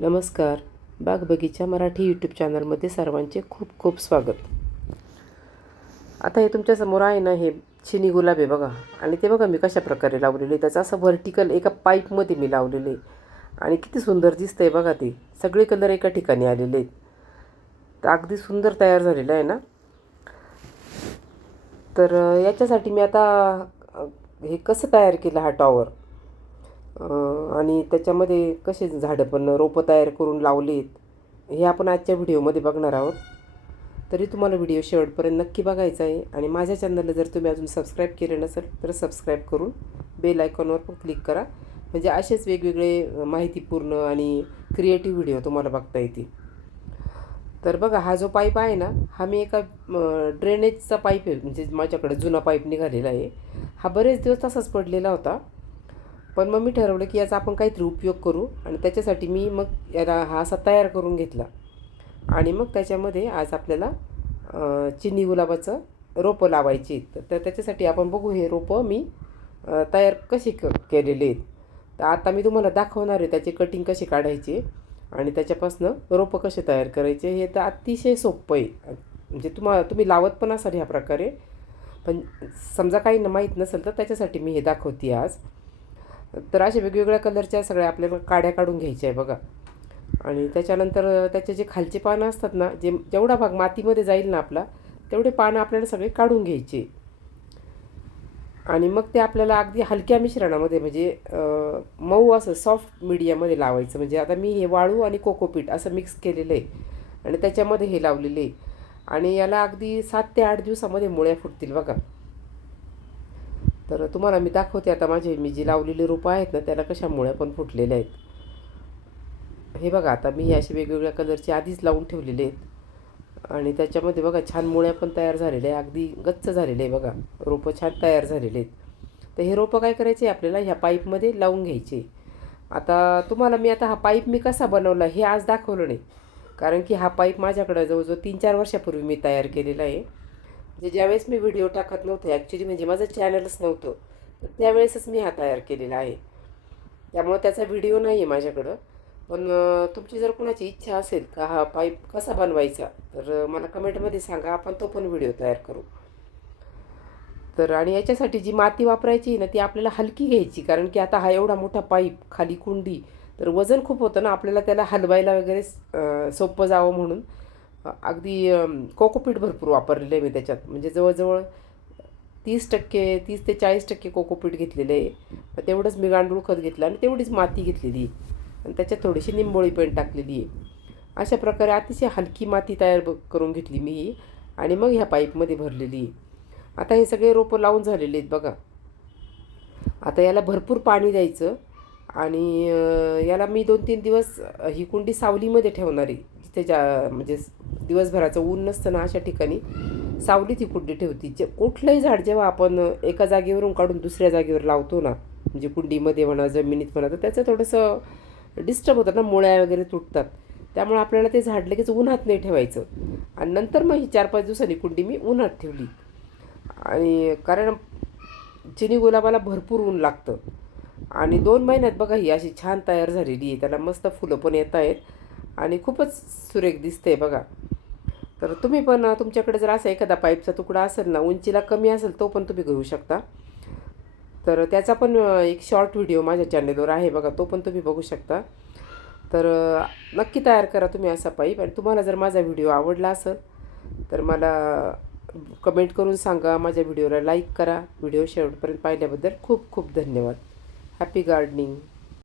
नमस्कार. बाग बगीचा मराठी यूट्यूब चॅनलमध्ये सर्वांचे खूप खूप स्वागत. आता हे तुमच्यासमोर आहे ना हे चिनी गुलाब आहे बघा. आणि ते बघा मी कशा प्रकारे लावलेले त्याचं असं व्हर्टिकल एका पाईपमध्ये मी लावलेले. आहे. आणि किती सुंदर दिसतं आहे बघा ते. सगळे कलर एका ठिकाणी आलेले आहेत. तर अगदी सुंदर तयार झालेलं आहे ना. तर याच्यासाठी मी आता हे कसं तयार केलं हा टॉवर आणि त्याच्यामध्ये कसे झाडं पण रोपं तयार करून लावलीत हे आपण आजच्या व्हिडिओमध्ये बघणार आहोत. तरी तुम्हाला व्हिडिओ शेवटपर्यंत नक्की बघायचा आहे. आणि माझ्या चॅनलला जर तुम्ही अजून सबस्क्राईब केले नसेल तर सबस्क्राईब करून बेल आयकॉनवर पण क्लिक करा. म्हणजे असेच वेगवेगळे माहितीपूर्ण आणि क्रिएटिव्ह व्हिडिओ तुम्हाला बघता येतील. तर बघा हा जो पाईप आहे ना हा मी एका ड्रेनेजचा पाईप आहे. म्हणजे माझ्याकडे जुना पाईप निघालेला आहे. हा बरेच दिवस तसाच पडलेला होता. पण मग मी ठरवलं की याचा आपण काहीतरी उपयोग करू आणि त्याच्यासाठी मी मग याला हा असा तयार करून घेतला. आणि मग त्याच्यामध्ये आज आपल्याला चिनी गुलाबाचं रोपं लावायची. आहेत. तर त्याच्यासाठी आपण बघू हे रोपं मी तयार कशी क केलेले आहेत. तर आता मी तुम्हाला दाखवणार आहे त्याचे कटिंग कसे काढायचे आणि त्याच्यापासनं रोपं कसे तयार करायचे हे तर अतिशय सोपं आहे. म्हणजे तुम्हाला तुम्ही लावत पण असाल ह्या प्रकारे. पण समजा काही न माहीत नसेल तर त्याच्यासाठी मी हे दाखवते आज. तर अशा वेगवेगळ्या कलरच्या सगळ्या आपल्याला काड्या काढून घ्यायच्या आहे बघा. आणि त्याच्यानंतर त्याचे जे खालचे पानं असतात ना जे जेवढा भाग मातीमध्ये जाईल ना आपला तेवढे पानं आपल्याला सगळे काढून घ्यायचे. आणि मग ते आपल्याला अगदी हलक्या मिश्रणामध्ये म्हणजे मऊ असं सॉफ्ट मीडियामध्ये लावायचं. म्हणजे आता मी हे वाळू आणि कोकोपीट असं मिक्स केलेलं आहे. आणि त्याच्यामध्ये हे लावलेलं आहे. आणि याला अगदी सात ते आठ दिवसामध्ये मुळ्या फुटतील बघा. तर तुम्हाला मी दाखवते आता माझे मी जी लावलेली रोपं आहेत ना त्याला कशा मुळ्या पण फुटलेल्या आहेत. हे बघा आता मी हे असे वेगवेगळ्या कलरचे आधीच लावून ठेवलेले आहेत. आणि त्याच्यामध्ये बघा छान मुळ्या पण तयार झालेल्या आहे अगदी गच्च झालेले आहे बघा रोपं छान तयार झालेले आहेत. तर हे रोपं काय करायचे आपल्याला ह्या पाईपमध्ये लावून घ्यायचे. आता तुम्हाला मी आता हा पाईप मी कसा बनवला हे आज दाखवलं नाही. कारण की हा पाईप माझ्याकडं जवळजवळ तीन चार वर्षापूर्वी मी तयार केलेला आहे. म्हणजे ज्यावेळेस मी व्हिडिओ टाकत नव्हते ॲक्च्युली म्हणजे माझं चॅनलच नव्हतं तर त्यावेळेसच मी हा तयार केलेला आहे. त्यामुळे त्याचा व्हिडिओ नाही आहे माझ्याकडं. पण तुमची जर कोणाची इच्छा असेल का हा पाईप कसा बनवायचा तर मला कमेंटमध्ये सांगा आपण तो पण व्हिडिओ तयार करू. तर आणि याच्यासाठी जी माती वापरायची ना ती आपल्याला हलकी घ्यायची कारण की आता हा एवढा मोठा पाईप खाली कुंडी तर वजन खूप होतं ना आपल्याला त्याला हलवायला वगैरे सोपं जावं म्हणून. अगदी कोकोपीट भरपूर वापरलेलं आहे मी त्याच्यात. म्हणजे जवळजवळ तीस टक्के तीस ते चाळीस टक्के कोकोपीट घेतलेलं आहे. तेवढंच मी गांडूळ खत घेतलं आणि तेवढीच माती घेतलेली आहे. आणि त्याच्यात थोडीशी निंबोळी पेंट टाकलेली आहे. अशा प्रकारे अतिशय हलकी माती तयार करून घेतली मी ही आणि मग ह्या पाईपमध्ये भरलेली आता हे सगळे रोपं लावून झालेले आहेत बघा. आता याला भरपूर पाणी द्यायचं आणि याला मी दोन तीन दिवस ही कुंडी सावलीमध्ये ठेवणार आहे. त्याच्या ज्या म्हणजे दिवसभराचं ऊन नसतं ना अशा ठिकाणी सावलीत ही कुंडी ठेवती. जे कुठलंही झाड जेव्हा आपण एका जागेवरून काढून दुसऱ्या जागेवर लावतो ना म्हणजे कुंडीमध्ये म्हणा जमिनीत म्हणा तर त्याचं थोडंसं डिस्टर्ब होतं ना मुळ्या वगैरे तुटतात. त्यामुळे आपल्याला ते झाड लगेच उन्हात नाही ठेवायचं. आणि नंतर मग ही चार पाच दिवसांनी कुंडी मी उन्हात ठेवली. आणि कारण चिनी गुलाबाला भरपूर ऊन लागतं. आणि दोन महिन्यात बघा ही अशी छान तयार झालेली आहे. त्याला मस्त फुलं पण येत आहेत. आणि खूपच सुरेख दिसते बघा. तर तुम्ही पण तुमच्याकडे जर असा एखादा पाईपचा तुकडा असेल ना उंचीला कमी असेल तो पण तुम्ही घेऊ शकता. तर त्याचा पण एक शॉर्ट व्हिडिओ माझ्या चॅनेलवर आहे बघा तो पण तुम्ही बघू शकता. तर नक्की तयार करा तुम्ही असा पाईप आणि तुम्हाला जर माझा व्हिडिओ आवडला असेल तर मला कमेंट करून सांगा माझ्या व्हिडिओला लाईक करा. व्हिडिओ शेवटपर्यंत पाहिल्याबद्दल खूप खूप धन्यवाद. Happy gardening